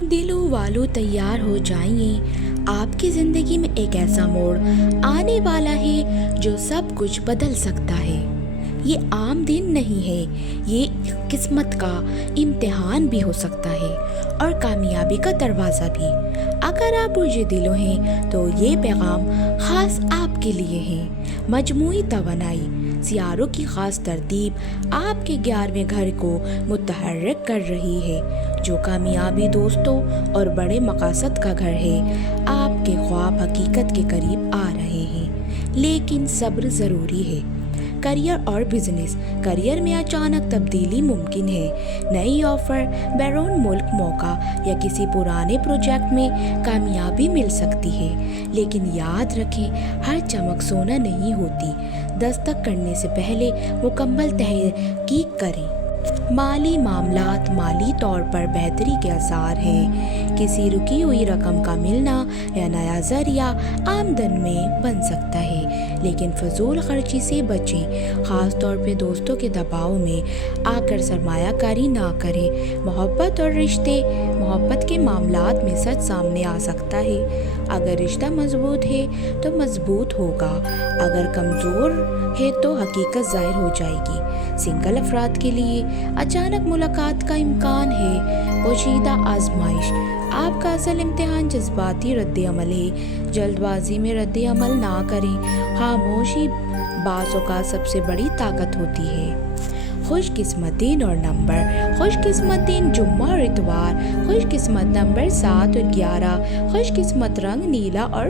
دلوں والو تیار ہو جائیے، آپ کی زندگی میں ایک ایسا موڑ آنے والا ہے جو سب کچھ بدل سکتا ہے۔ یہ عام دن نہیں ہے، یہ قسمت کا امتحان بھی ہو سکتا ہے اور کامیابی کا دروازہ بھی۔ اگر آپ برج دلوں ہیں تو یہ پیغام خاص آپ کے لیے ہے۔ مجموعی توانائی، سیاروں کی خاص ترتیب آپ کے 11ویں گھر کو متحرک کر رہی ہے، جو کامیابی، دوستوں اور بڑے مقاصد کا گھر ہے۔ آپ کے خواب حقیقت کے قریب آ رہے ہیں، لیکن صبر ضروری ہے۔ کریئر اور بزنس، کریئر میں اچانک تبدیلی ممکن ہے۔ نئی آفر، بیرون ملک موقع یا کسی پرانے پروجیکٹ میں کامیابی مل سکتی ہے، لیکن یاد رکھیں ہر چمک سونا نہیں ہوتی۔ دستک کرنے سے پہلے مکمل تحقیق کریں۔ مالی معاملات، مالی طور پر بہتری کے آثار ہیں۔ کسی رکی ہوئی رقم کا ملنا یا نیا ذریعہ آمدن میں بن سکتا ہے، لیکن فضول خرچی سے بچیں، خاص طور پہ دوستوں کے دباؤ میں آ کر سرمایہ کاری نہ کریں۔ محبت اور رشتے، محبت کے معاملات میں سچ سامنے آ سکتا ہے۔ اگر رشتہ مضبوط ہے تو مضبوط ہوگا، اگر کمزور ہے تو حقیقت ظاہر ہو جائے گی۔ سنگل افراد کے لیے اچانک ملاقات کا امکان ہے۔ پوشیدہ آزمائش، آپ کا اصل امتحان جذباتی رد عمل ہے۔ جلد بازی میں رد عمل نہ کریں، خاموشی بعض اوقات سب سے بڑی طاقت ہوتی ہے۔ خوش قسمت دن اور نمبر، خوش قسمت دن جمعہ اور اتوار، خوش قسمت نمبر 7 اور 11، خوش قسمت رنگ نیلا اور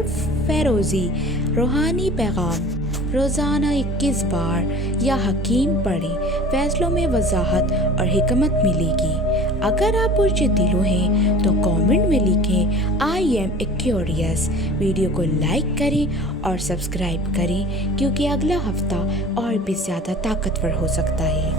فیروزی۔ روحانی پیغام، روزانہ 21 بار یا حکیم پڑھیں، فیصلوں میں وضاحت اور حکمت ملے گی۔ اگر آپ برج دلوں ہیں تو کامنٹ میں لکھیں I am Aquarius۔ ویڈیو کو لائک کریں اور سبسکرائب کریں، کیونکہ اگلا ہفتہ اور بھی زیادہ طاقتور ہو سکتا ہے۔